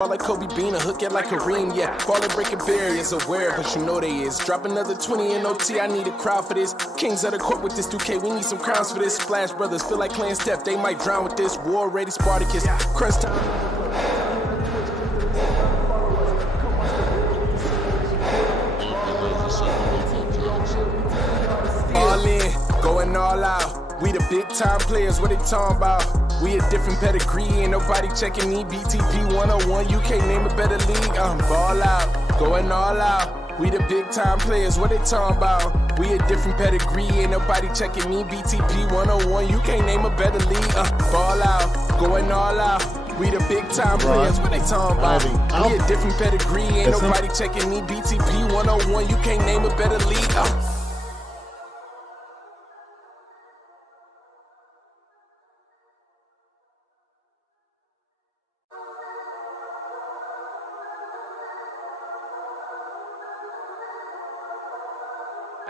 Ball like Kobe Bean, a hook it like Kareem, yeah. Ballin' breaking barriers, aware, but you know they is. Drop another 20 in OT, I need a crowd for this. Kings of the court with this 2K, we need some crowns for this. Splash Brothers, feel like playing Steph, they might drown with this. War ready, Spartacus, crunch time. All in, going all out. We the big time players, what they talking about? We a different pedigree, ain't nobody checking me. Btp 101, you can't name a better league. Ball out, going all out. We the big time players, what they talking about? We a different pedigree, ain't nobody checking me. Btp 101, you can't name a better league. Ball out, going all out. We the big time players, what they talking about? We a different pedigree, ain't nobody checking me. Btp 101, you can't name a better league.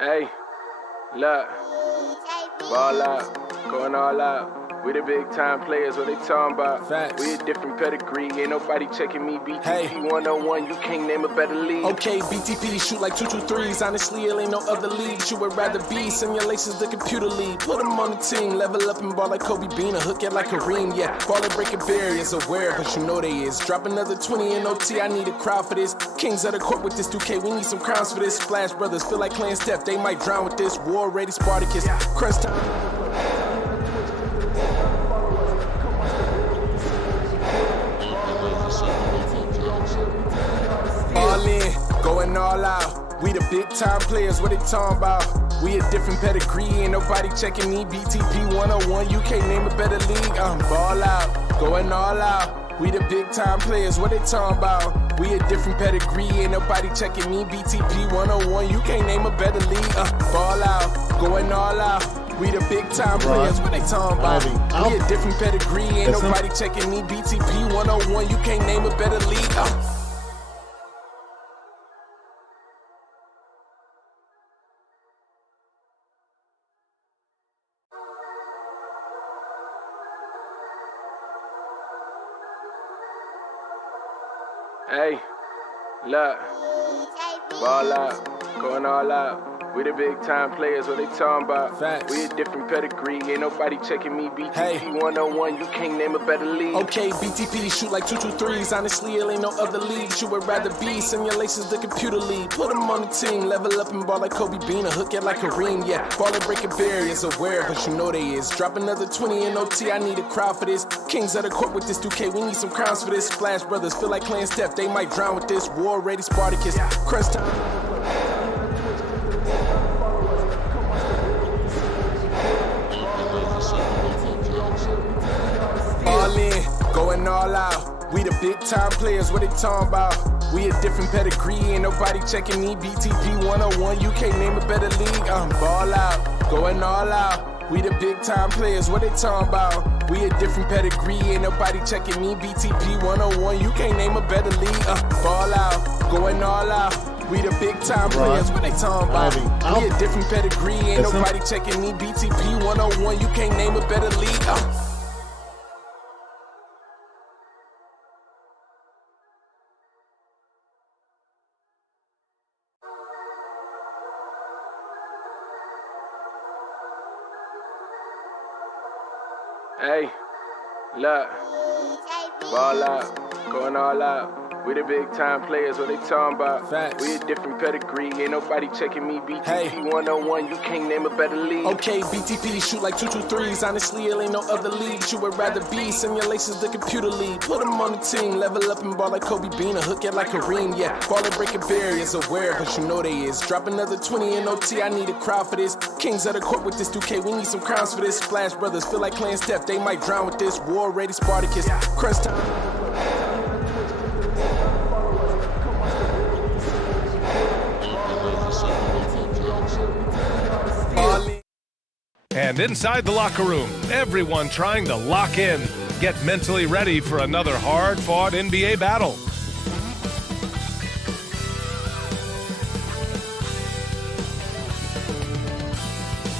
Hey, look, ball out, going all out. We the big time players, what they talking about? Facts. We a different pedigree, ain't nobody checking me. Btp 101, you can't name a better league. Okay, Btp shoot like 223s. Honestly, it ain't no other league you would rather be. Simulations, the computer league. Put them on the team, level up and ball like Kobe Bean, a hook it like Kareem, yeah. Ballin' breaking barriers, aware, but you know they is. Drop another 20 in OT, I need a crowd for this. Kings of the court with this 2K, we need some crowns for this. Splash Brothers, feel like playing Steph, they might drown with this. War ready, Spartacus, crunch time. All in, going all out. We the big time players, what they talking about? We a different pedigree, ain't nobody checking me. Btp 101, you can't name a better league. Ball out, going all out. We the big time players, what they talking about? We a different pedigree, ain't nobody checking me. Btp 101, you can't name a better league. Ball out, going all out. We the big time players, what they talking about? We a different pedigree, ain't nobody checking me. Btp 101, you can't name a better league. Hey, look, ball out, going all out. We the big time players, what they talking about? Facts. We a different pedigree, ain't nobody checking me. Btp 101, you can't name a better league. Okay, Btp shoot like 223s. Honestly, it ain't no other league you would rather be. Simulations, the computer league. Put them on the team, level up and ball like Kobe Bean, a hook it like Kareem, yeah. Ballin' breaking barriers, aware, but you know they is. Drop another 20 in OT, I need a crowd for this. Kings of the court with this 2K, we need some crowns for this. Splash Brothers, feel like playing Steph, they might drown with this. War ready, Spartacus, crunch time. All in, going all out. We the big time players, what they talking about? We a different pedigree, ain't nobody checking me. Btp 101, you can't name a better league. Ball out, going all out. We the big time players, what they talking about? We a different pedigree, ain't nobody checking me. Btp 101, you can't name a better league. Ball out, going all out. We the big time players, what they talking about? We a different pedigree, ain't nobody checking me. Btp 101, you can't name a better league. Hey, look, ball out, going all out. We the big time players, what they talking about? Facts. We a different pedigree, ain't nobody checking me. Btp 101, you can't name a better league. Okay, Btp shoot like 223s. Honestly, it ain't no other league you would rather be. Simulations, the computer league. Put them on the team, level up and ball like Kobe Bean, a hook it like Kareem, yeah. Ballin' breaking barriers, aware, but you know they is. Drop another 20 in OT, I need a crowd for this. Kings of the court with this 2K, we need some crowns for this. Splash Brothers, feel like playing Steph, they might drown with this. War ready, Spartacus, crunch time. And inside the locker room, everyone trying to lock in. Get mentally ready for another hard-fought NBA battle.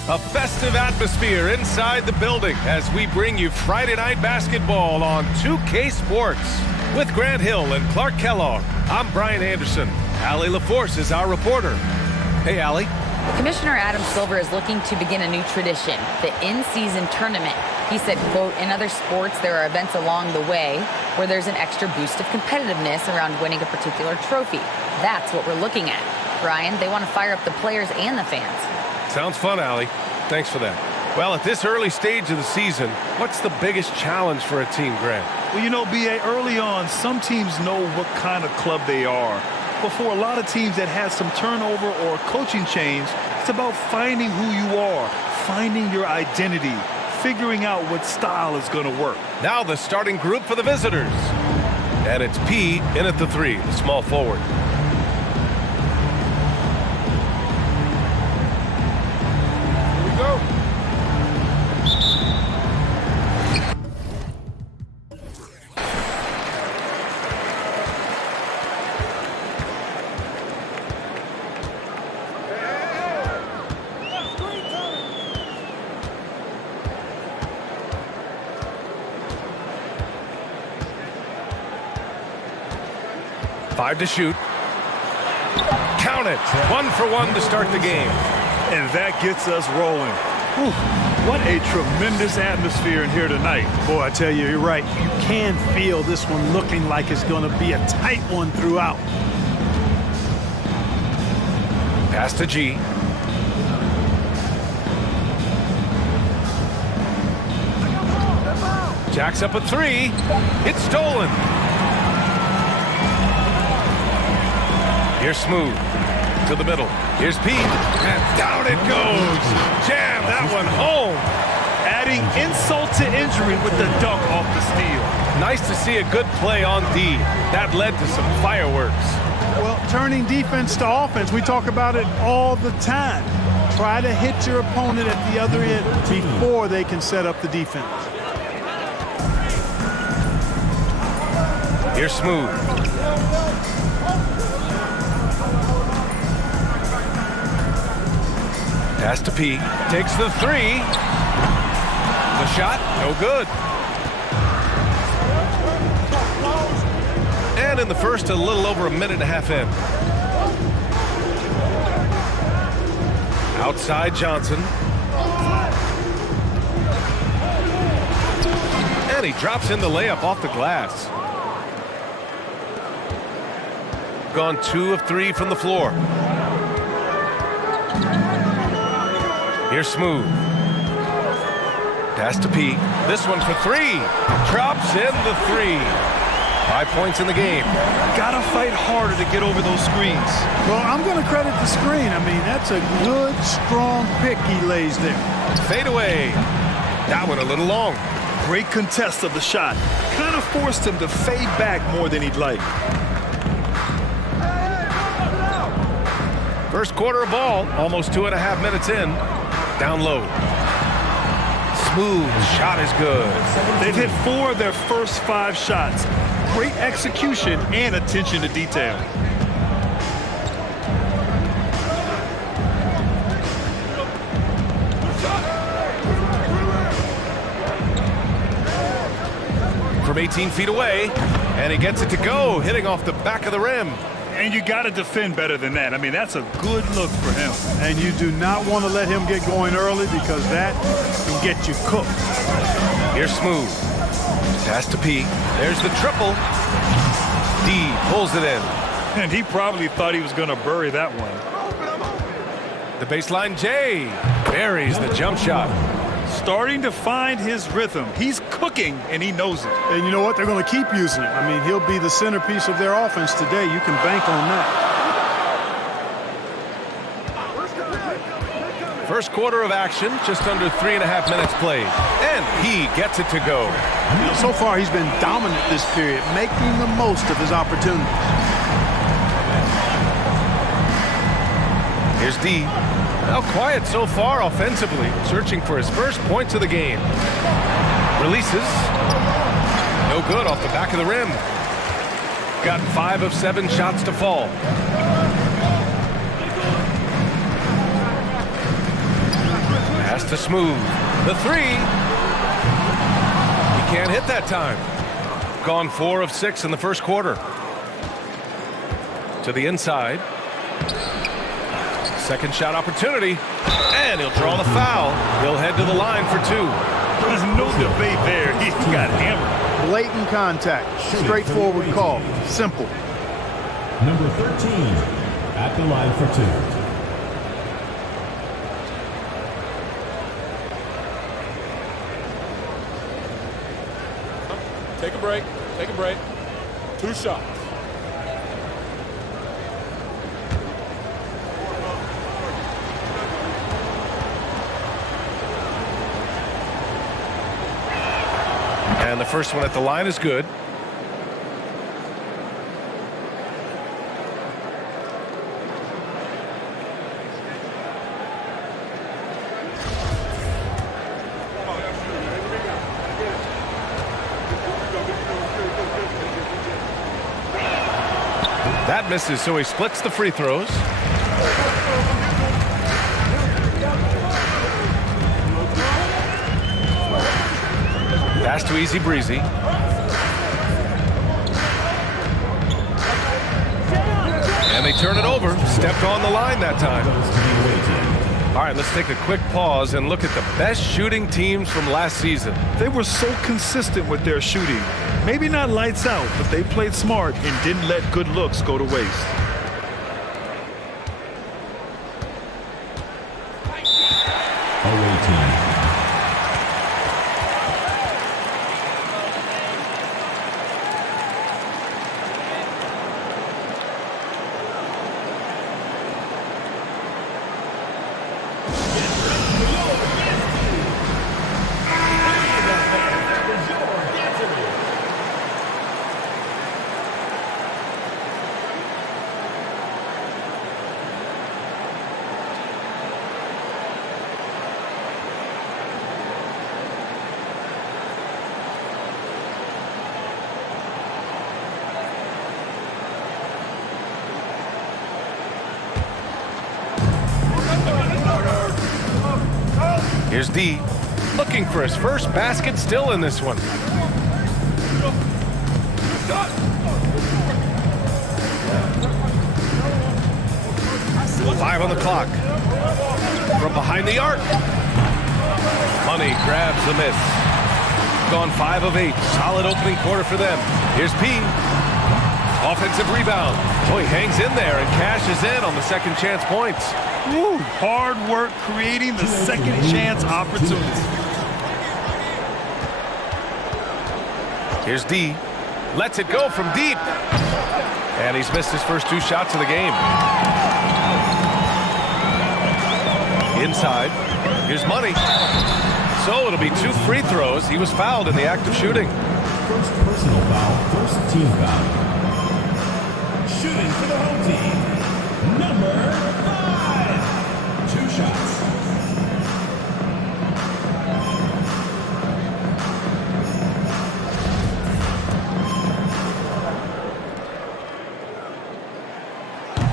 A festive atmosphere inside the building as we bring you Friday Night Basketball on 2K Sports. With Grant Hill and Clark Kellogg, I'm Brian Anderson. Allie LaForce is our reporter. Hey, Allie. Commissioner Adam Silver is looking to begin a new tradition, the in-season tournament. He said, quote, in other sports, there are events along the way where there's an extra boost of competitiveness around winning a particular trophy. That's what we're looking at. Brian, they want to fire up the players and the fans. Sounds fun, Allie. Thanks for that. Well, at this early stage of the season, what's the biggest challenge for a team, Grant? Well, you know, B.A., early on, some teams know what kind of club they are. But for a lot of teams that has some turnover or coaching change, it's about finding who you are, finding your identity, figuring out what style is going to work. Now the starting group for the visitors. And it's P in at the 3, the small forward. Here we go. Five to shoot. Count it. 1 for 1 to start the game. And that gets us rolling. Whew. What a tremendous atmosphere in here tonight. Boy, I tell you, you're right. You can feel this one looking like it's going to be a tight one throughout. Pass to G. Jacks up a 3. It's stolen. Here's Smooth to the middle. Here's Pete, and down it goes. Jam that one home. Adding insult to injury with the dunk off the steal. Nice to see a good play on D. That led to some fireworks. Well, turning defense to offense, we talk about it all the time. Try to hit your opponent at the other end before they can set up the defense. Here's Smooth. Pass to P. Takes the 3. The shot, no good. And in the first, a little over a minute and a half in. Outside Johnson. And he drops in the layup off the glass. Gone 2 of 3 from the floor. Here's Smooth. Pass to P. This one for 3. Drops in the 3. 5 points in the game. Gotta fight harder to get over those screens. Well, I'm going to credit the screen. I mean, that's a good, strong pick he lays there. Fade away. That one a little long. Great contest of the shot. Kind of forced him to fade back more than he'd like. First quarter of ball, almost 2.5 minutes in. Down low. Smooth shot is good. They've hit 4 of their first 5 shots. Great execution and attention to detail. From 18 feet away, and he gets it to go, hitting off the back of the rim. And you got to defend better than that. I mean, that's a good look for him. And you do not want to let him get going early because that can get you cooked. Here's Smooth. Pass to P. There's the triple. D pulls it in. And he probably thought he was going to bury that one. The baseline J buries the jump shot. Starting to find his rhythm. He's cooking, and he knows it. And you know what? They're going to keep using him. I mean, he'll be the centerpiece of their offense today. You can bank on that. First quarter of action, just under 3.5 minutes played. And he gets it to go. You know, so far, he's been dominant this period, making the most of his opportunities. Here's D. Now quiet so far offensively, searching for his first points of the game. Releases. No good off the back of the rim. Got 5 of 7 shots to fall. Pass to Smooth. The 3. He can't hit that time. gone 4 of 6 in the first quarter. To the inside. Second shot opportunity. And he'll draw the foul. He'll head to the line for 2. There's no debate there. He got hammered. Blatant contact. Straightforward call. Simple. Number 13 at the line for 2. Take a break. Take a break. 2 shots. And the first one at the line is good. That misses, so he splits the free throws. Pass to Easy Breezy. And they turn it over. Stepped on the line that time. All right, let's take a quick pause and look at the best shooting teams from last season. They were so consistent with their shooting. Maybe not lights out, but they played smart and didn't let good looks go to waste. Away team. Here's D, looking for his first basket, still in this one. 5 on the clock. From behind the arc. Money grabs the miss. Gone 5 of 8. Solid opening quarter for them. Here's P. Offensive rebound. Oh, he hangs in there and cashes in on the second chance points. Woo, hard work creating the second chance opportunity. Here's D. Lets it go from deep. And he's missed his first 2 shots of the game. Inside. Here's Money. So it'll be 2 free throws. He was fouled in the act of shooting. First personal foul, first team foul. Shooting for the home team, number 5. 2 shots.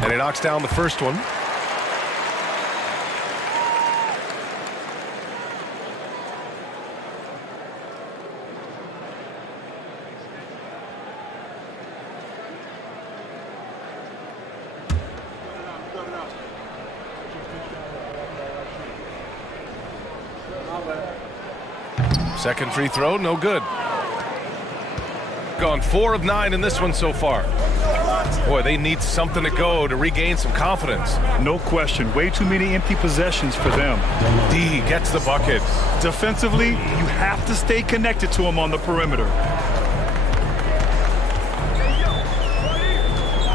And he knocks down the first one. Second free throw, no good. Gone 4 of 9 in this one so far. Boy, they need something to go to regain some confidence. No question. Way too many empty possessions for them. D gets the bucket. Defensively, you have to stay connected to him on the perimeter.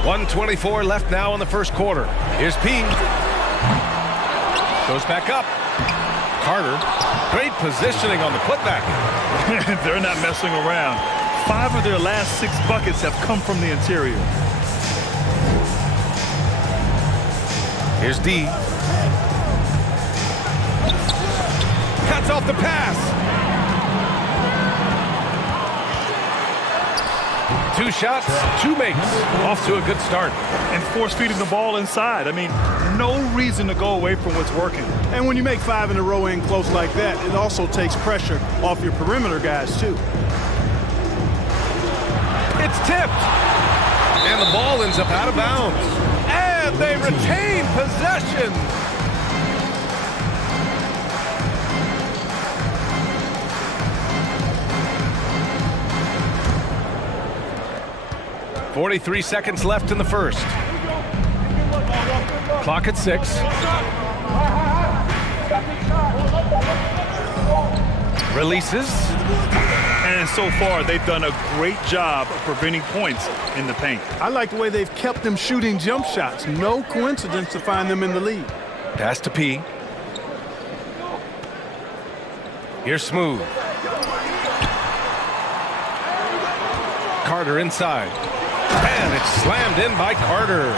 1:24 left now in the first quarter. Here's P. Goes back up. Carter. Great positioning on the putback. They're not messing around. 5 of their last 6 buckets have come from the interior. Here's D. Cuts off the pass. 2 shots, 2 makes. Off to a good start. And force feeding the ball inside. I mean, no reason to go away from what's working. And when you make 5 in a row in close like that, it also takes pressure off your perimeter guys, too. It's tipped. And the ball ends up out of bounds. And they retain possession. .43 seconds left in the first. Clock at 6. Releases. And so far, they've done a great job of preventing points in the paint. I like the way they've kept them shooting jump shots. No coincidence to find them in the lead. Pass to P. Here's Smooth. Carter inside. And it's slammed in by Carter.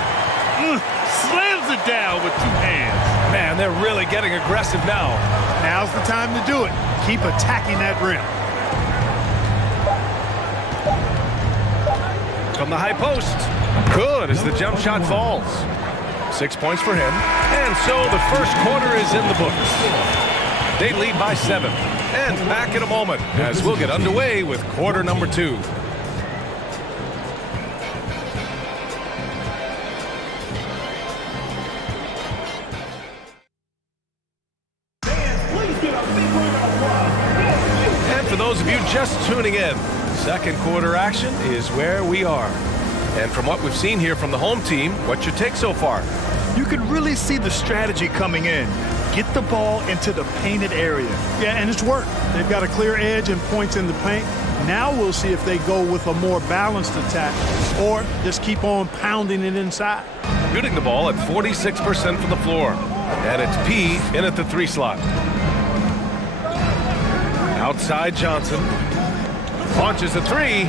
Slams it down with 2 hands. Man, they're really getting aggressive now. Now's the time to do it. Keep attacking that rim. From the high post. Good as the jump shot falls. 6 points for him. And so the first quarter is in the books. They lead by 7. And back in a moment as we'll get underway with quarter number 2. And for those of you just tuning in, second quarter action is where we are. And from what we've seen here from the home team, what's your take so far? You can really see the strategy coming in. Get the ball into the painted area. Yeah, and it's worked. They've got a clear edge and points in the paint. Now we'll see if they go with a more balanced attack or just keep on pounding it inside. Shooting the ball at 46% from the floor. And it's P in at the 3 slot. Outside Johnson. Launches a 3.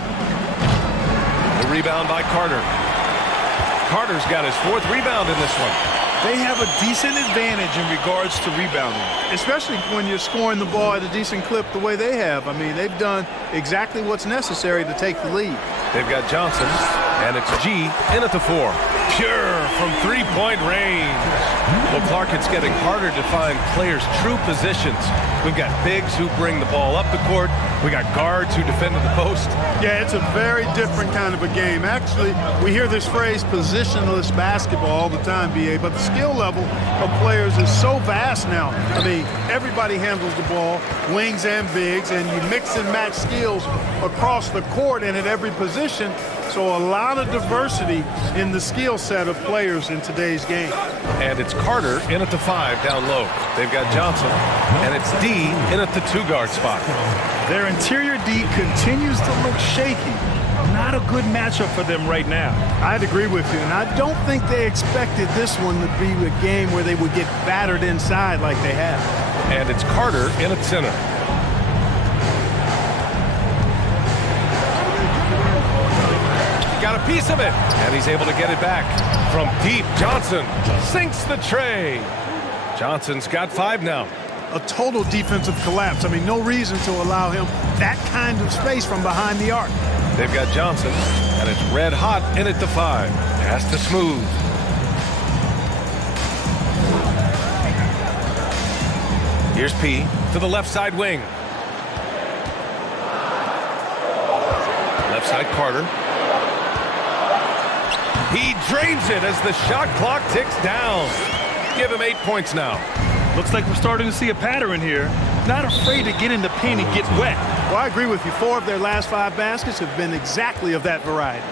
The rebound by Carter. Carter's got his 4th rebound in this one. They have a decent advantage in regards to rebounding. Especially when you're scoring the ball at a decent clip the way they have. I mean, they've done exactly what's necessary to take the lead. They've got Johnson, and it's G in at the 4. Pure from 3-point range. Well, Clark, it's getting harder to find players' true positions. We've got bigs who bring the ball up the court. We got guards who defend at the post. Yeah, it's a very different kind of a game. Actually, we hear this phrase positionless basketball all the time, BA, but the skill level of players is so vast now. I mean, everybody handles the ball, wings and bigs, and you mix and match skills across the court and at every position. So a lot of diversity in the skill set of players in today's game. And it's Carter in at the 5 down low. They've got Johnson, and it's D in at the 2-guard spot. Their interior D continues to look shaky. Not a good matchup for them right now. I'd agree with you, and I don't think they expected this one to be a game where they would get battered inside like they have. And it's Carter in at center. Got a piece of it, and he's able to get it back. From deep, Johnson sinks the tray. Johnson's got 5 now. A total defensive collapse. I mean, no reason to allow him that kind of space from behind the arc. They've got Johnson, and it's red hot in at the 5. Pass to Smooth. Here's P to the left side wing. Left side Carter. He drains it as the shot clock ticks down. Give him 8 points now. Looks like we're starting to see a pattern here. Not afraid to get in the paint and get wet. Well, I agree with you. 4 of their last 5 baskets have been exactly of that variety.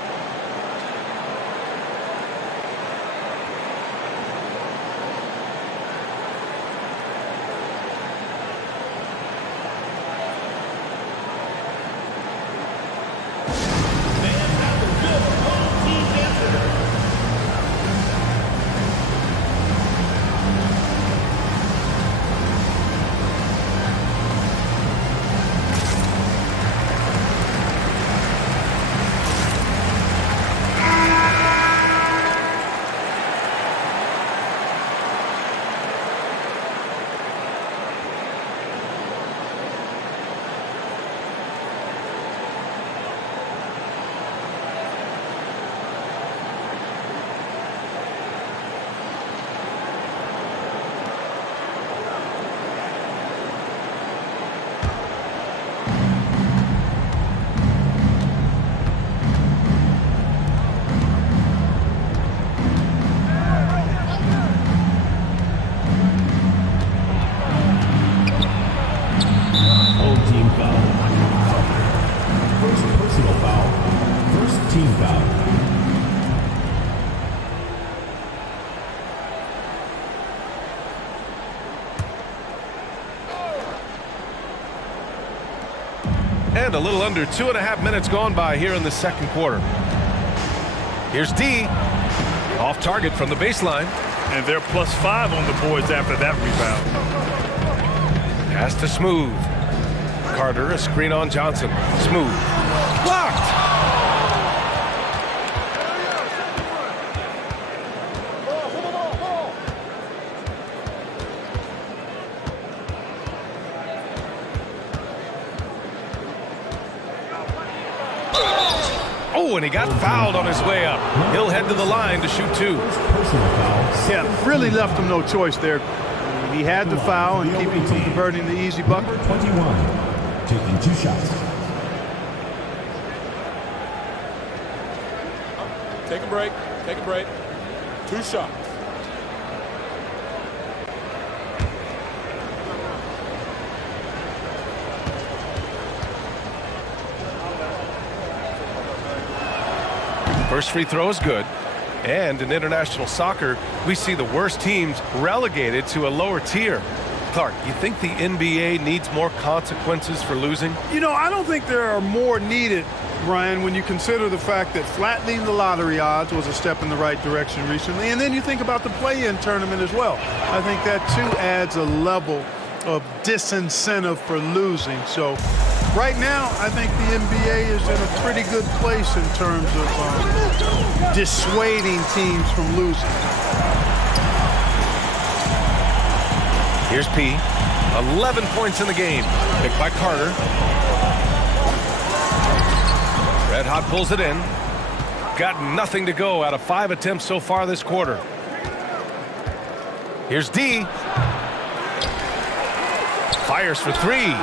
And a little under 2.5 minutes gone by here in the second quarter. Here's D. Off target from the baseline. And they're +5 on the boards after that rebound. Pass to Smooth. Carter, a screen on Johnson. Smooth. Blocked! Oh, and he got fouled on his way up. He'll head to the line to shoot 2. Yeah, really left him no choice there. He had to foul and keep him from converting the easy bucket. 21, taking 2 shots. Take a break. Take a break. 2 shots. First free throw is good. And in international soccer, we see the worst teams relegated to a lower tier. Clark, you think the NBA needs more consequences for losing? You know, I don't think there are more needed, Brian, when you consider the fact that flattening the lottery odds was a step in the right direction recently. And then you think about the play-in tournament as well. I think that, too, adds a level of disincentive for losing. So right now, I think the NBA is in a pretty good place in terms of dissuading teams from losing. Here's P. 11 points in the game. Picked by Carter. Red Hot pulls it in. Got nothing to go out of 5 attempts so far this quarter. Here's D. Fires for 3.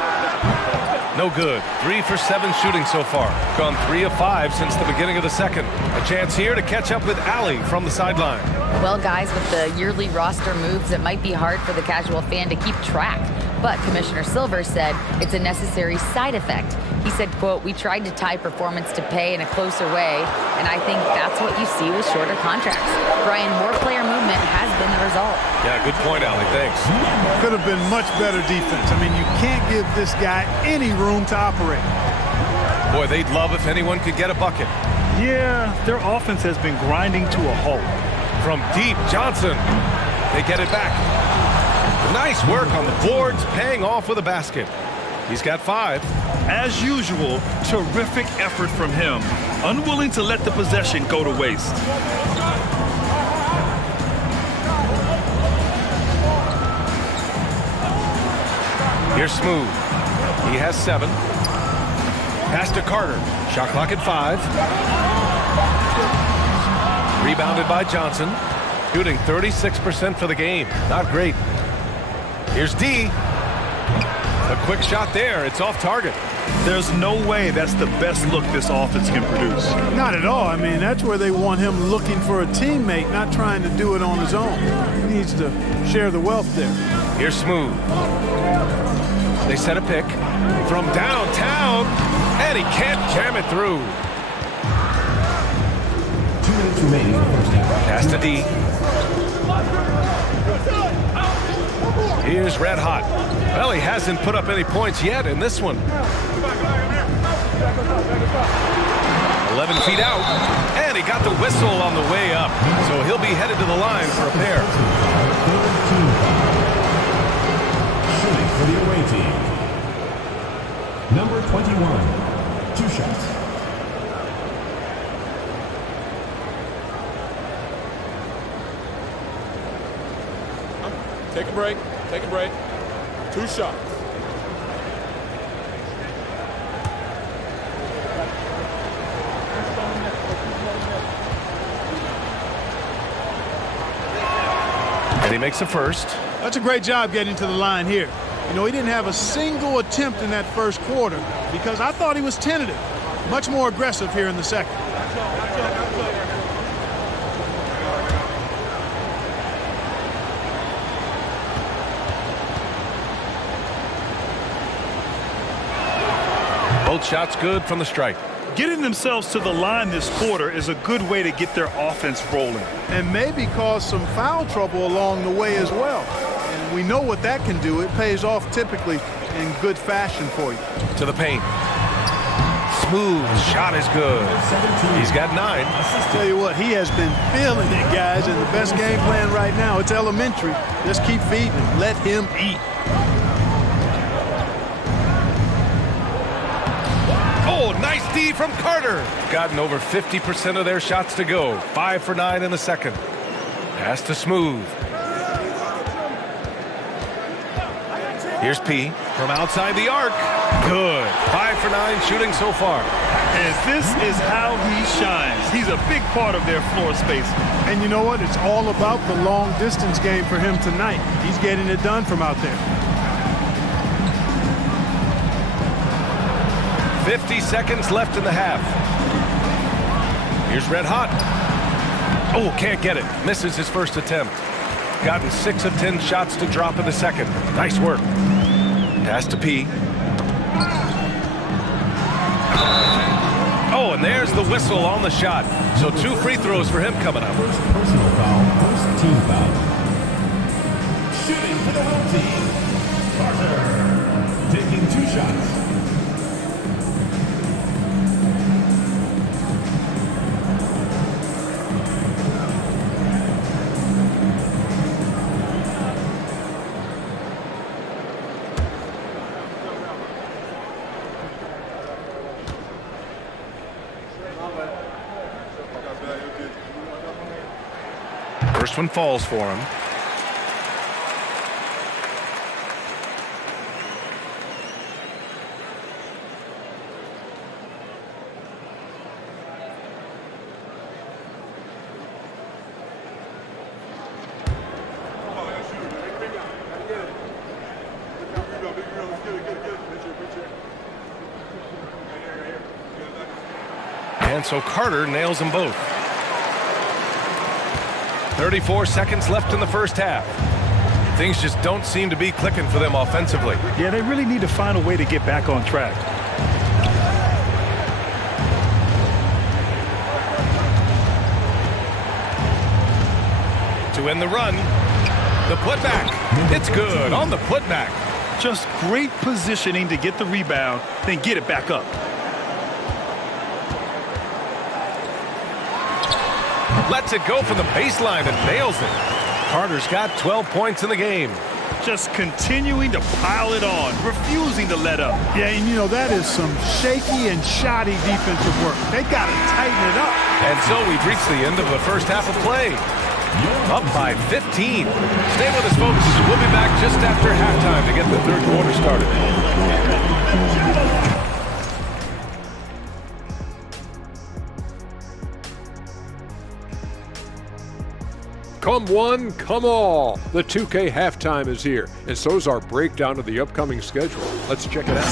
No good. 3 for 7 shooting so far. Gone 3 of 5 since the beginning of the second. A chance here to catch up with Allie from the sideline. Well, guys, with the yearly roster moves, it might be hard for the casual fan to keep track. But Commissioner Silver said it's a necessary side effect. He said, quote, "We tried to tie performance to pay in a closer way, and I think that's what you see with shorter contracts." Brian, more player movement has been the result. Yeah, good point, Allie. Thanks. Could have been much better defense. I mean, you can't give this guy any room to operate. Boy, they'd love if anyone could get a bucket. Yeah, their offense has been grinding to a halt. From deep, Johnson. They get it back. Nice work on the boards, paying off with a basket. He's got 5. As usual, terrific effort from him. Unwilling to let the possession go to waste. Here's Smooth. He has 7. Pass to Carter. Shot clock at 5. Rebounded by Johnson. Shooting 36% for the game. Not great. Here's D. A quick shot there. It's off target. There's no way that's the best look this offense can produce. Not at all. I mean, that's where they want him looking for a teammate, not trying to do it on his own. He needs to share the wealth there. Here's Smooth. They set a pick from downtown, and he can't jam it through. 2 minutes remaining in the first half. Pass to D. Here's Red Hot. Well, he hasn't put up any points yet in this one. 11 feet out, and he got the whistle on the way up. So he'll be headed to the line for a pair. Shooting for the away team. Number 21, 2 shots. Take a break. Take a break. 2 shots. And he makes the first. That's a great job getting to the line here. You know, he didn't have a single attempt in that first quarter because I thought he was tentative. Much more aggressive here in the second. Both shots good from the stripe. Getting themselves to the line this quarter is a good way to get their offense rolling. And maybe cause some foul trouble along the way as well. And we know what that can do. It pays off typically in good fashion for you. To the paint. smooth shot is good. He's got 9. Tell you what, he has been feeling it, guys, and the best game plan right now, it's elementary. Just keep feeding him. Let him eat. Oh, nice D from Carter. Gotten over 50% of their shots to go. 5 for 9 in the second. Pass to Smooth. Here's P from outside the arc. Good. 5 for 9 shooting so far. And this is how he shines. He's a big part of their floor space. And you know what? It's all about the long distance game for him tonight. He's getting it done from out there. 50 seconds left in the half. Here's Red Hot. Oh, can't get it. Misses his first attempt. Gotten 6 of 10 shots to drop in the second. Nice work. Pass to P. Oh, and there's the whistle on the shot. So 2 free throws for him coming up. First personal foul, first team foul. Shooting for the home team. Carter taking 2 shots. First one falls for him. And so Carter nails them both. 34 seconds left in the first half. Things just don't seem to be clicking for them offensively. Yeah, they really need to find a way to get back on track. To end the run, the putback. It's good on the putback. Just great positioning to get the rebound, then get it back up. Lets it go from the baseline and nails it. Carter's got 12 points in the game. Just continuing to pile it on, refusing to let up. Yeah, and you know, that is some shaky and shoddy defensive work. They got to tighten it up. And so we've reached the end of the first half of play. Up by 15. Stay with us, folks. We'll be back just after halftime to get the third quarter started. Come one, come all. The 2K halftime is here, and so's our breakdown of the upcoming schedule. Let's check it out.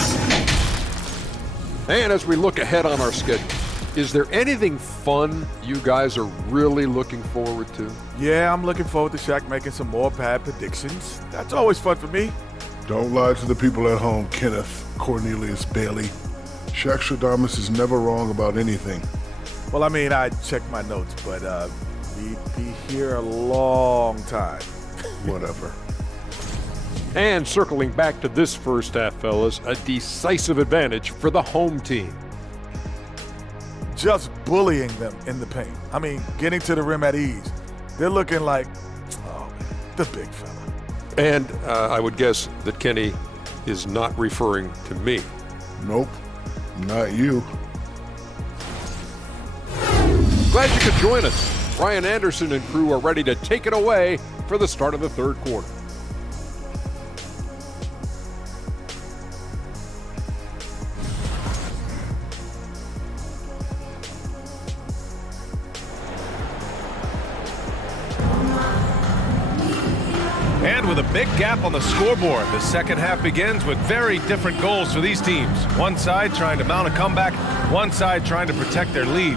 And as we look ahead on our schedule, is there anything fun you guys are really looking forward to? Yeah, I'm looking forward to Shaq making some more bad predictions. That's always fun for me. Don't lie to the people at home, Kenneth Cornelius Bailey. Shaq Stradamus is never wrong about anything. Well, I mean, I checked my notes, but we'd be here a long time. Whatever. And circling back to this first half, fellas, a decisive advantage for the home team. Just bullying them in the paint. I mean, getting to the rim at ease. They're looking like, oh, man, the big fella. And I would guess that Kenny is not referring to me. Nope, not you. Glad you could join us. Ryan Anderson and crew are ready to take it away for the start of the third quarter. And with a big gap on the scoreboard, the second half begins with very different goals for these teams. One side trying to mount a comeback, one side trying to protect their lead.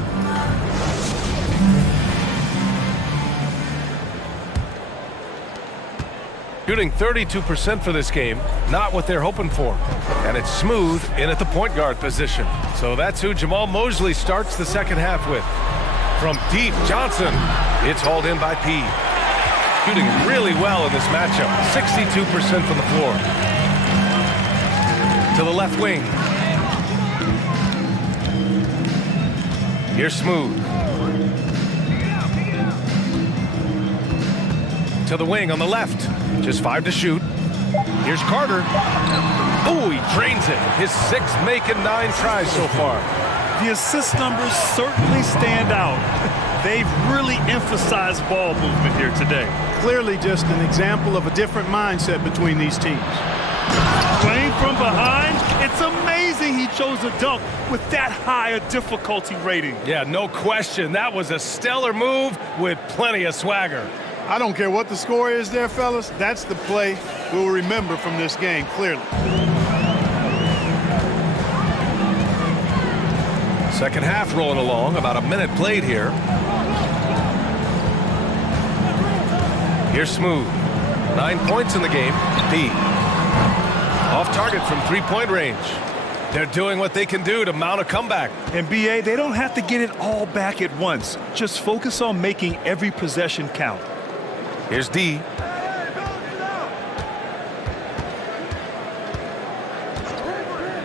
Shooting 32% for this game, not what they're hoping for. And it's Smooth in at the point guard position. So that's who Jamal Mosley starts the second half with. From deep, Johnson. It's hauled in by P. Shooting really well in this matchup, 62% from the floor. To the left wing. Here's Smooth. To the wing on the left. Just 5 to shoot. Here's Carter. Oh, he drains it. His 6th make and 9 tries so far. The assist numbers certainly stand out. They've really emphasized ball movement here today. Clearly just an example of a different mindset between these teams. Playing from behind, it's amazing he chose a dunk with that high a difficulty rating. Yeah, no question. That was a stellar move with plenty of swagger. I don't care what the score is there, fellas. That's the play we'll remember from this game, clearly. Second half rolling along, about a minute played here. Here's Smooth. 9 points in the game. D. Off target from 3-point range. They're doing what they can do to mount a comeback. And BA, they don't have to get it all back at once. Just focus on making every possession count. Here's D.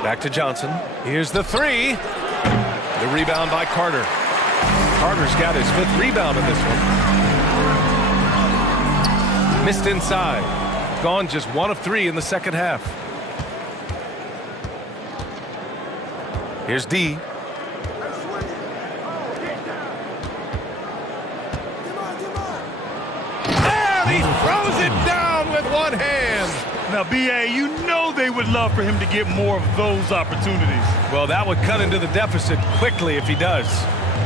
Back to Johnson. Here's the 3. The rebound by Carter. Carter's got his 5th rebound in this one. Missed inside. Gone just 1 of 3 in the second half. Here's D. And he throws it down with one hand. Now, BA, you know they would love for him to get more of those opportunities. Well, that would cut into the deficit quickly if he does.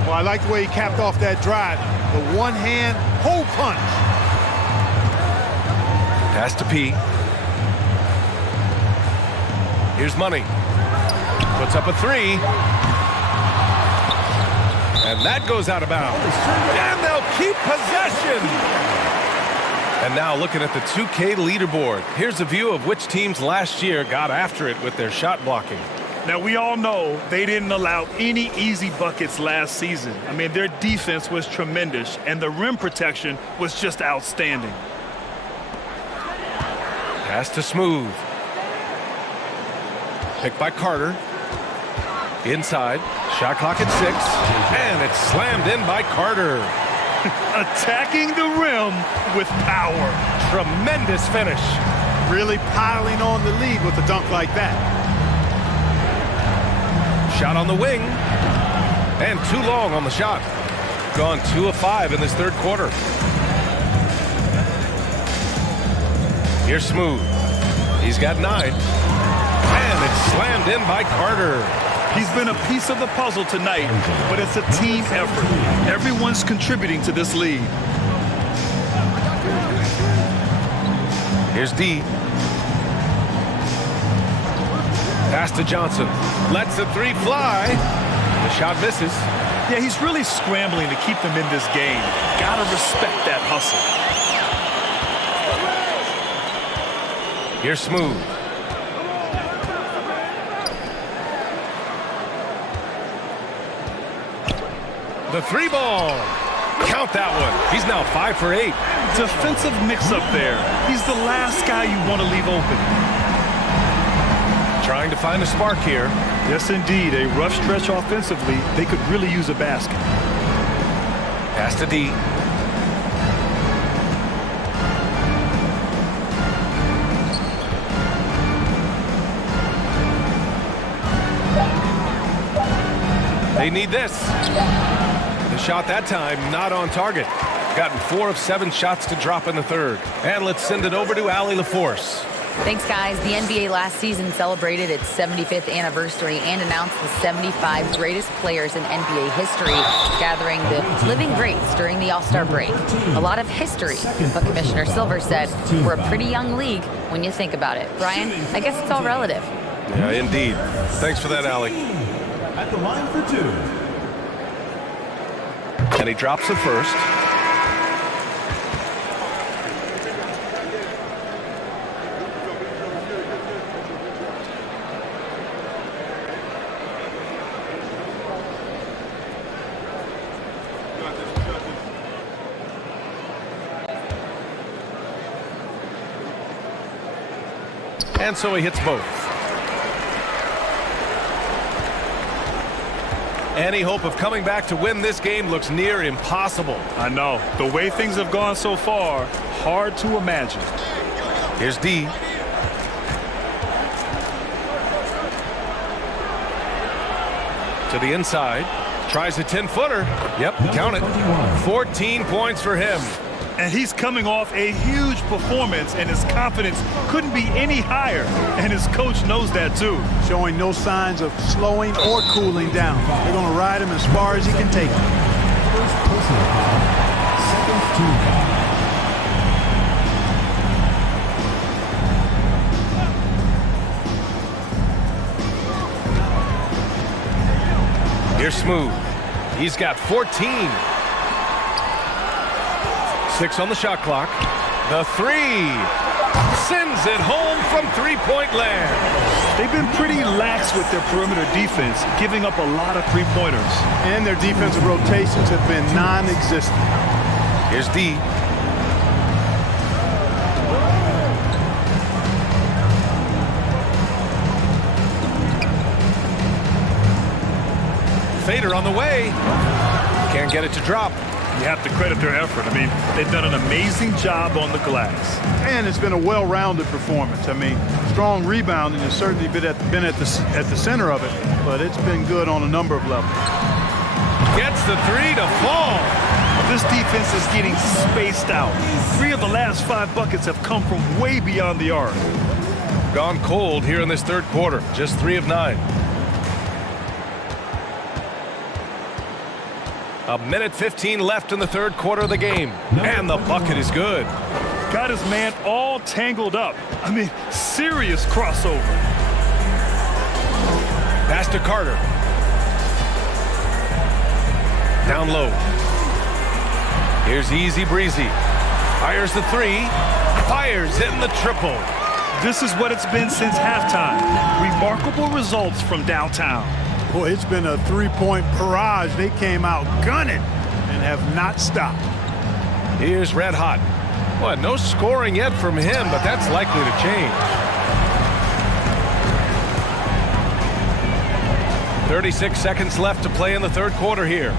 Well, I like the way he capped off that drive. The one-hand hole punch. Pass to P. Here's Money. Puts up a 3. And that goes out of bounds. And they'll keep possession. And now looking at the 2K leaderboard. Here's a view of which teams last year got after it with their shot blocking. Now, we all know they didn't allow any easy buckets last season. I mean, their defense was tremendous, and the rim protection was just outstanding. Pass to Smooth. Picked by Carter. Inside. Shot clock at 6. And it's slammed in by Carter. Attacking the rim with power. Tremendous finish. Really piling on the lead with a dunk like that. Shot on the wing. And too long on the shot. Gone 2 of 5 in this third quarter. Here's Smooth. He's got 9. And it's slammed in by Carter. He's been a piece of the puzzle tonight, but it's a team effort. Everyone's contributing to this lead. Here's D. Pass to Johnson. Lets the 3 fly. The shot misses. Yeah, he's really scrambling to keep them in this game. Gotta respect that hustle. Here's Smooth. The 3 ball. Count that one. He's now 5 for 8. Defensive mix-up there. He's the last guy you want to leave open. Trying to find a spark here. Yes, indeed. A rough stretch offensively. They could really use a basket. Pass to D. They need this. The shot that time not on target. Gotten 4 of 7 shots to drop in the third. And let's send it over to Allie LaForce. Thanks, guys. The NBA last season celebrated its 75th anniversary and announced the 75 greatest players in NBA history, gathering the living greats during the All-Star break. A lot of history, but Commissioner Silver said we're a pretty young league when you think about it. Brian, I guess it's all relative. Yeah, indeed. Thanks for that, Allie. At the line for 2. And he drops the first. And so he hits both. Any hope of coming back to win this game looks near impossible. I know. The way things have gone so far, hard to imagine. Here's D. To the inside. Tries a 10-footer. Yep, count it. 14 points for him. And he's coming off a huge performance, and his confidence couldn't be any higher. And his coach knows that, too. Showing no signs of slowing or cooling down. They're going to ride him as far as he can take him. First personal foul, second team foul. Here's Smooth. He's got 14. 6 on the shot clock. The 3. Sends it home from three-point land. They've been pretty lax with their perimeter defense, giving up a lot of three-pointers. And their defensive rotations have been non-existent. Here's D. Fader on the way. Can't get it to drop. You have to credit their effort. I mean, they've done an amazing job on the glass. And it's been a well-rounded performance. I mean, strong rebounding has certainly been at the center of it, but it's been good on a number of levels. Gets the 3 to fall. This defense is getting spaced out. 3 of the last 5 buckets have come from way beyond the arc. Gone cold here in this third quarter. Just 3 of 9. A minute 15 left in the third quarter of the game. And the bucket is good. Got his man all tangled up. I mean, serious crossover. Pass to Carter. Down low. Here's Easy Breezy. Fires the 3. Fires in the triple. This is what it's been since halftime. Remarkable results from downtown. Boy, it's been a three-point barrage. They came out gunning and have not stopped. Here's Red Hot. Well, no scoring yet from him, but that's likely to change. 36 seconds left to play in the third quarter here.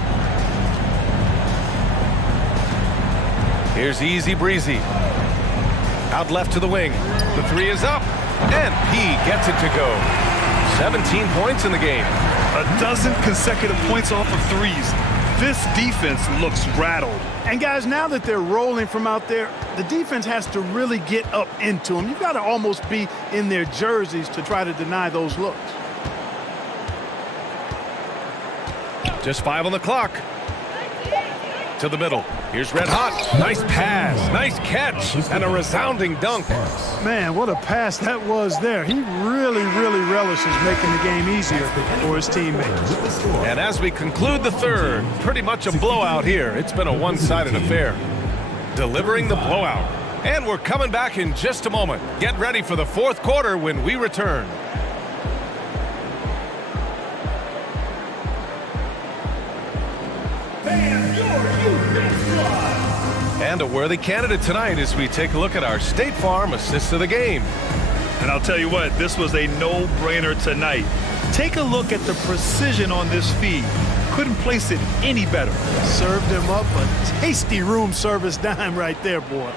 Here's Easy Breezy. Out left to the wing. The 3 is up, and he gets it to go. 17 points in the game. A dozen consecutive points off of threes. This defense looks rattled. And guys, now that they're rolling from out there, the defense has to really get up into them. You've got to almost be in their jerseys to try to deny those looks. Just 5 on the clock. To the middle. Here's Red Hot. Nice pass. Nice catch. And a resounding dunk. Man, what a pass that was there. He really, really relishes making the game easier for his teammates. And as we conclude the third, pretty much a blowout here. It's been a one-sided affair. Delivering the blowout. And we're coming back in just a moment. Get ready for the fourth quarter when we return. And a worthy candidate tonight as we take a look at our State Farm assist of the game. And I'll tell you what, this was a no-brainer tonight. Take a look at the precision on this feed. Couldn't place it any better. Served him up a tasty room service dime right there, boy.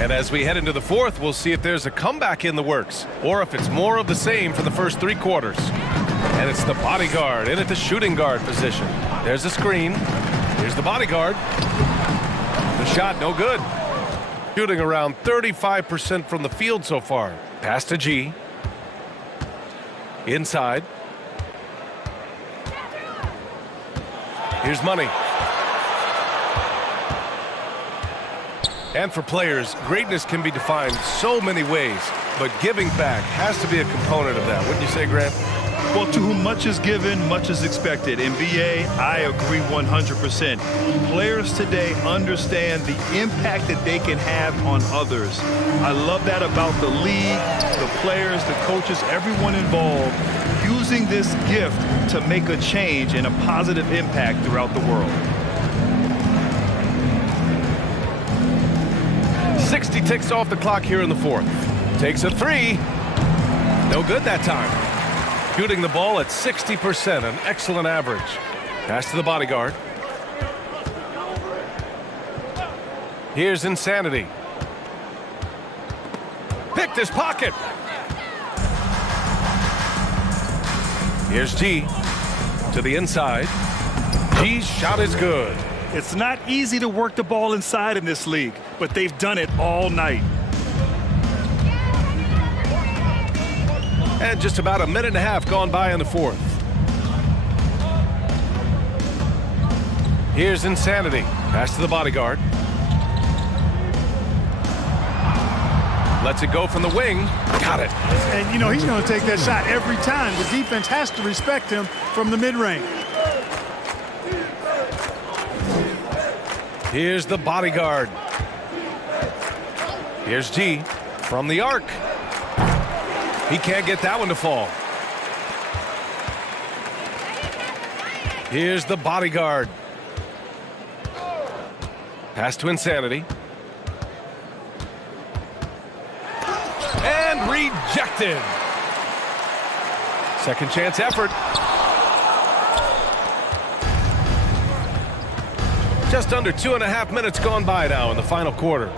And as we head into the fourth, we'll see if there's a comeback in the works or if it's more of the same for the first 3 quarters. And it's the bodyguard in at the shooting guard position. There's a screen. Here's the bodyguard. The shot, no good. Shooting around 35% from the field so far. Pass to G. Inside. Here's Money. And for players, greatness can be defined so many ways, but giving back has to be a component of that. Wouldn't you say, Grant? Well, to whom much is given, much is expected. In BA, I agree 100%. Players today understand the impact that they can have on others. I love that about the league, the players, the coaches, everyone involved, using this gift to make a change and a positive impact throughout the world. 60 ticks off the clock here in the fourth. Takes a three. No good that time. Shooting the ball at 60%, an excellent average. Pass to the bodyguard. Here's Insanity. Picked his pocket. Here's G to the inside. G's shot is good. It's not easy to work the ball inside in this league, but they've done it all night. And just about a minute and a half gone by in the fourth. Here's Insanity. Pass to the bodyguard. Lets it go from the wing. Got it. And, you know, he's going to take that shot every time. The defense has to respect him from the mid-range. Here's the bodyguard. Here's G from the arc. He can't get that one to fall. Here's the bodyguard. Pass to Insanity. And rejected. Second chance effort. Just under 2.5 minutes gone by now in the final quarter.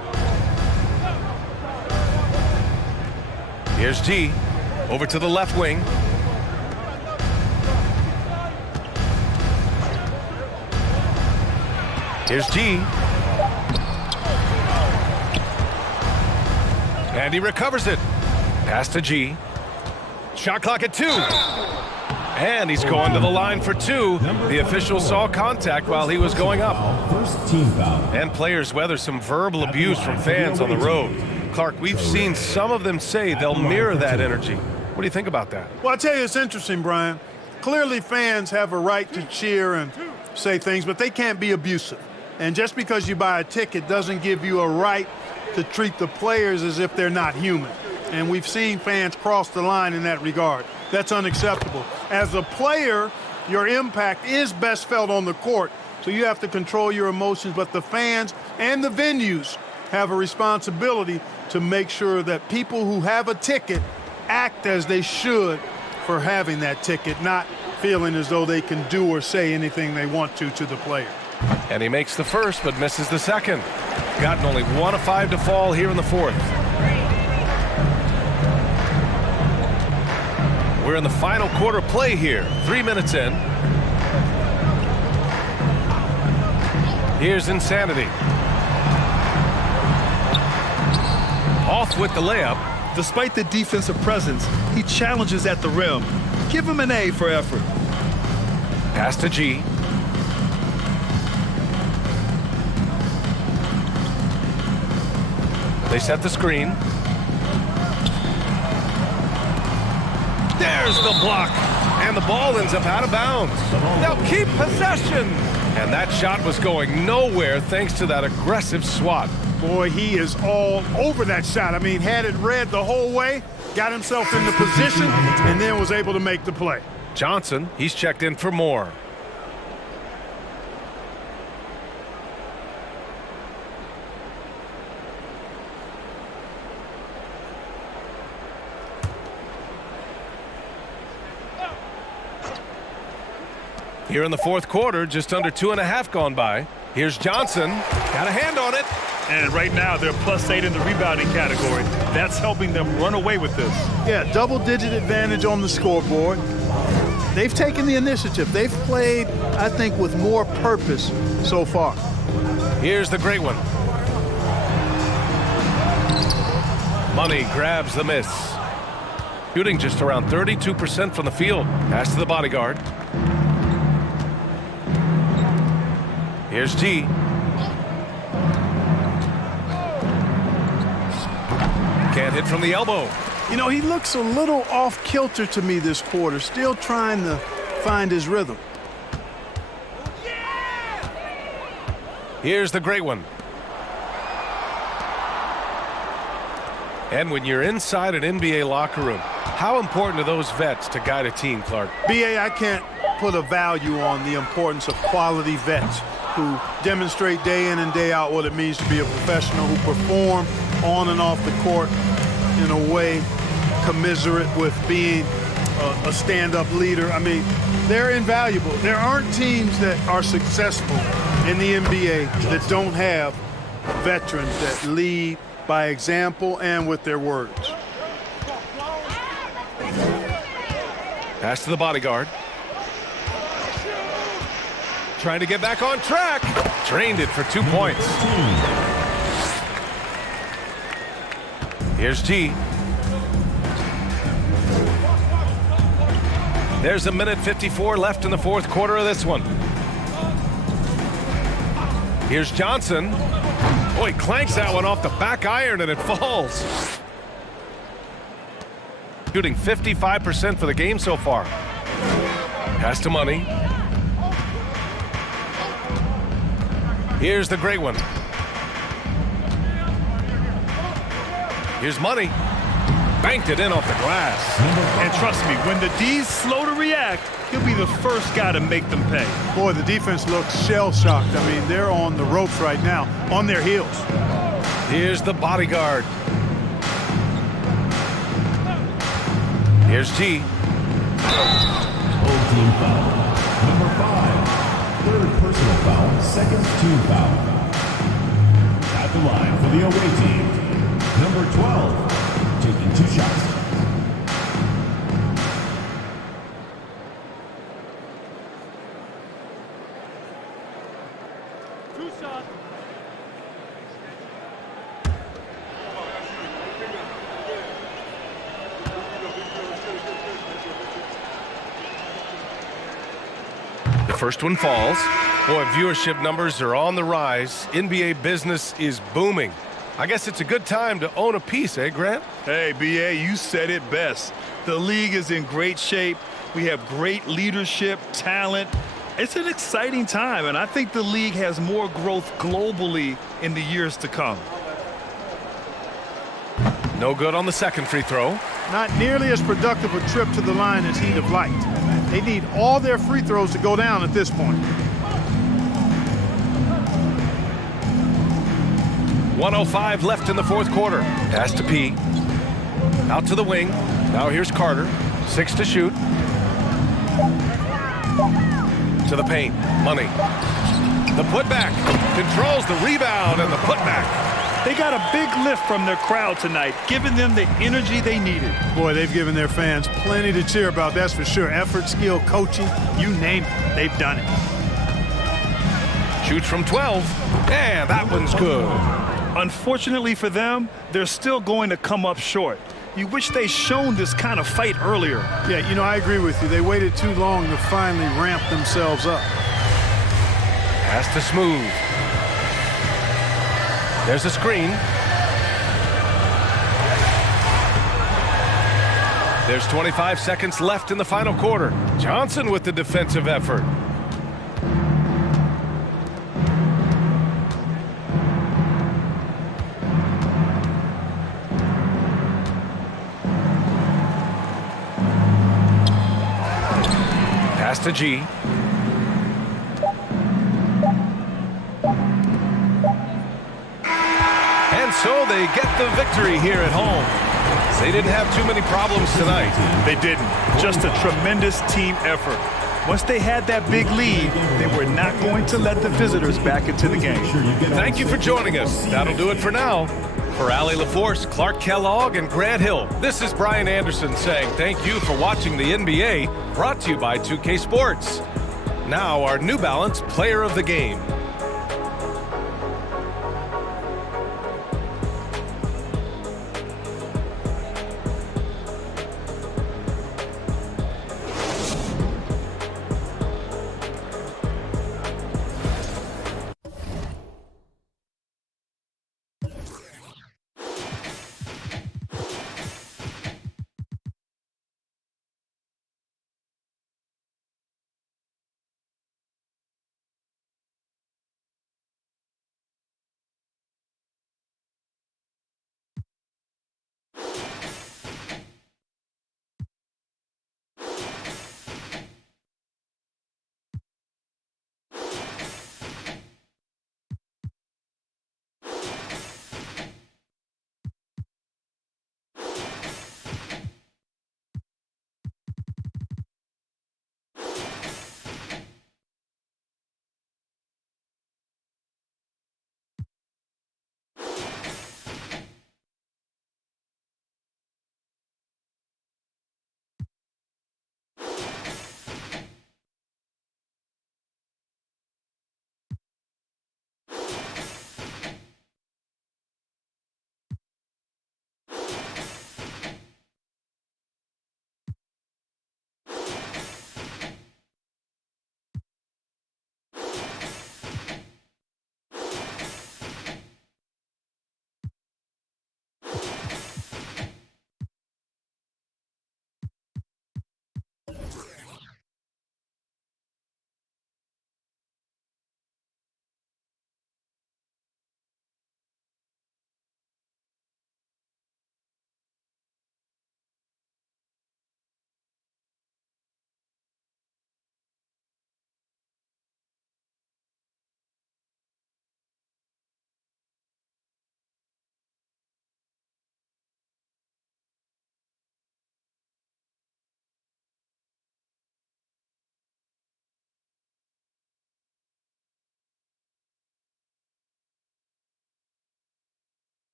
Here's G over to the left wing. Here's G. And he recovers it. Pass to G. Shot clock at 2. And he's going to the line for 2. The official saw contact while he was going up. First team foul. And players weather some verbal abuse from fans on the road. Clark, we've seen some of them say they'll mirror that energy. What do you think about that? Well, I tell you, it's interesting, Brian. Clearly, fans have a right to cheer and say things, but they can't be abusive. And just because you buy a ticket doesn't give you a right to treat the players as if they're not human. And we've seen fans cross the line in that regard. That's unacceptable. As a player, your impact is best felt on the court, so you have to control your emotions, but the fans and the venues have a responsibility to make sure that people who have a ticket act as they should for having that ticket, not feeling as though they can do or say anything they want to the player. And he makes the first but misses the second. Gotten only 1 of 5 to fall here in the fourth. We're in the final quarter play here. 3 minutes in. Here's Insanity. Off with the layup. Despite the defensive presence, he challenges at the rim. Give him an A for effort. Pass to G. They set the screen. There's the block. And the ball ends up out of bounds. They'll keep possession. And that shot was going nowhere thanks to that aggressive swat. Boy, he is all over that shot. I mean, had it read the whole way, got himself in the position, and then was able to make the play. Johnson, he's checked in for more. Here in the fourth quarter, just under 2.5 gone by. Here's Johnson. Got a hand on it. And right now, they're +8 in the rebounding category. That's helping them run away with this. Yeah, double-digit advantage on the scoreboard. They've taken the initiative. They've played, I think, with more purpose so far. Here's the great one. Money grabs the miss. Shooting just around 32% from the field. Pass to the bodyguard. Here's G. Can't hit from the elbow. You know, he looks a little off-kilter to me this quarter, still trying to find his rhythm. Here's the great one. And when you're inside an NBA locker room, how important are those vets to guide a team, Clark? B.A., I can't put a value on the importance of quality vets who demonstrate day in and day out what it means to be a professional, who perform on and off the court. in a way commiserate with being a stand-up leader. I mean, they're invaluable. There aren't teams that are successful in the NBA that don't have veterans that lead by example and with their words. Pass to the bodyguard. Trying to get back on track. Drained it for 2 points. Here's G. There's 1:54 left in the fourth quarter of this one. Here's Johnson. Oh, he clanks that one off the back iron and it falls. Shooting 55% for the game so far. Pass to Money. Here's the great one. Here's Money. Banked it in off the glass. And trust me, when the D's slow to react, he'll be the first guy to make them pay. Boy, the defense looks shell-shocked. I mean, they're on the ropes right now, on their heels. Here's the bodyguard. Here's G. Old team foul. Number 5. Third personal foul. Second team foul. At the line for the away team. Number 12. Taking 2 shots. The first one falls. Boy, viewership numbers are on the rise. NBA business is booming. I guess it's a good time to own a piece, eh, Grant? Hey, BA, you said it best. The league is in great shape. We have great leadership, talent. It's an exciting time, and I think the league has more growth globally in the years to come. No good on the second free throw. Not nearly as productive a trip to the line as he'd have liked. They need all their free throws to go down at this point. 1:05 left in the fourth quarter. Pass to P. Out to the wing. Now here's Carter. 6 to shoot. To the paint. Money. The putback. Controls the rebound and the putback. They got a big lift from their crowd tonight, giving them the energy they needed. Boy, they've given their fans plenty to cheer about, that's for sure. Effort, skill, coaching, you name it, they've done it. Shoots from 12. And that one's good. Unfortunately for them, they're still going to come up short. You wish they'd shown this kind of fight earlier. Yeah, you know, I agree with you. They waited too long to finally ramp themselves up. Pass to Smooth. There's a screen. There's 25 seconds left in the final quarter. Johnson with the defensive effort. Pass to G. And so they get the victory here at home. They didn't have too many problems tonight. They didn't. Just a tremendous team effort. Once they had that big lead, they were not going to let the visitors back into the game. Thank you for joining us. That'll do it for now. For Allie LaForce, Clark Kellogg, and Grant Hill, this is Brian Anderson saying thank you for watching the NBA, brought to you by 2K Sports. Now our New Balance Player of the Game.